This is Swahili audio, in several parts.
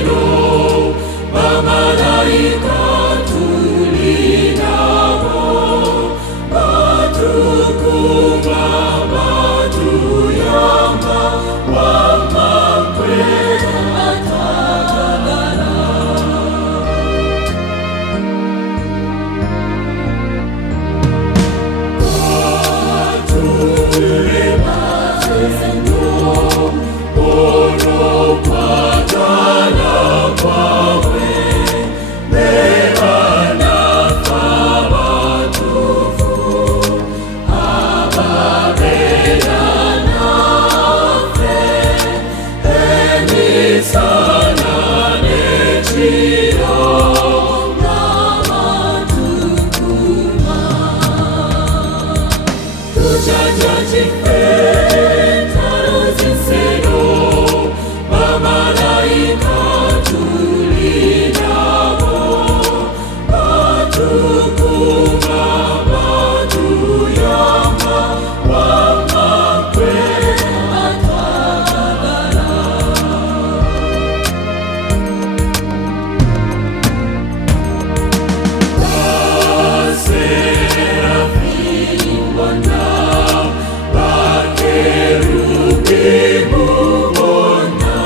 nsero, bamalaika tulinabo, batukumba batuyamba, wamakwe atagala. Batulema zezendo, oro kwagala kwawe, lebana fabatufu, ababelana fe, emisana nechiro, namatukuma. Tujaja chifeta rozinsero, bamalaika tulinabo, batukumba batuyamba, wamakwe atagala. Baserafi mbona, bakerubi mubona,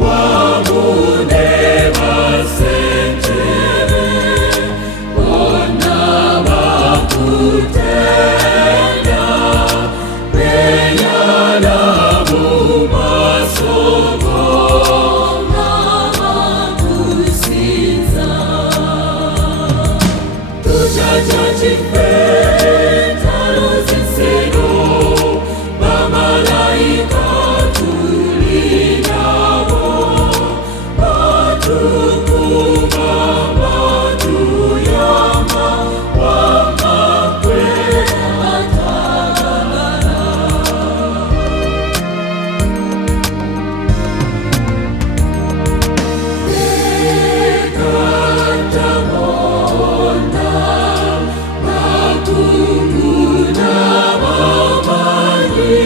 wamune basentere, bona bakutenda, beyala mumasogo, namakusinza. Tujaja chifeta rozinsero, bamalaika tulinabo, batukumba batuyamba, wamakwe atagala. Bekantamona, bakunguna bamanyi,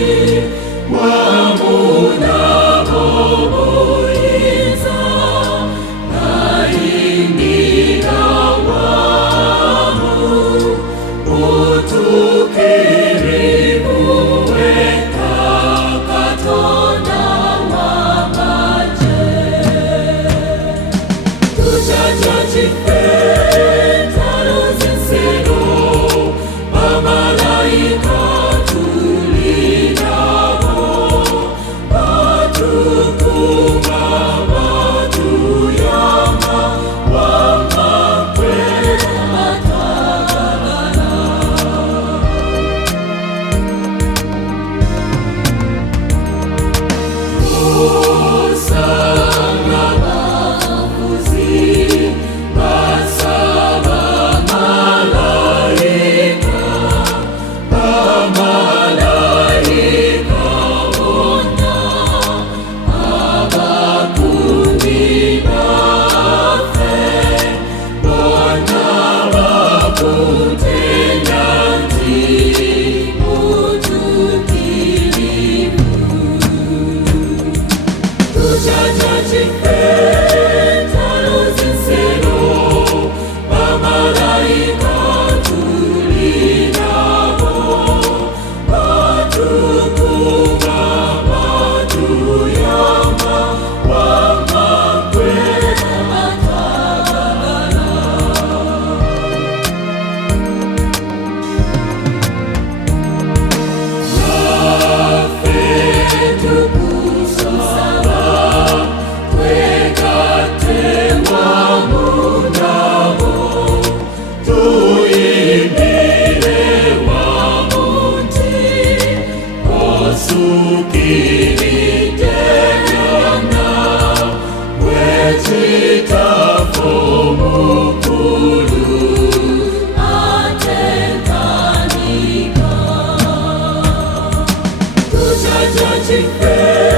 wamuna boboyiza, nayimbira wamu, utukirivu weka Katonda wamaje. Tujaja chifeta rozinsero, bamalaika tulinabo, batukumba batuyamba, wamakwe atagala. Osanga bafuzi, basaba malaika, bamalaika bona, abakundi bafe, bona bakutenda nti mutukirivu. Tujaja chifeta rozinsero, bamalaika tulinabo, batukumba batuyamba, wamakwe atagala. Nafe tukusaba, twegate wamunabo, tuyimbire wamuti, osukirite byonna, wekitafo mukulu atekanika. Tujaja chifeta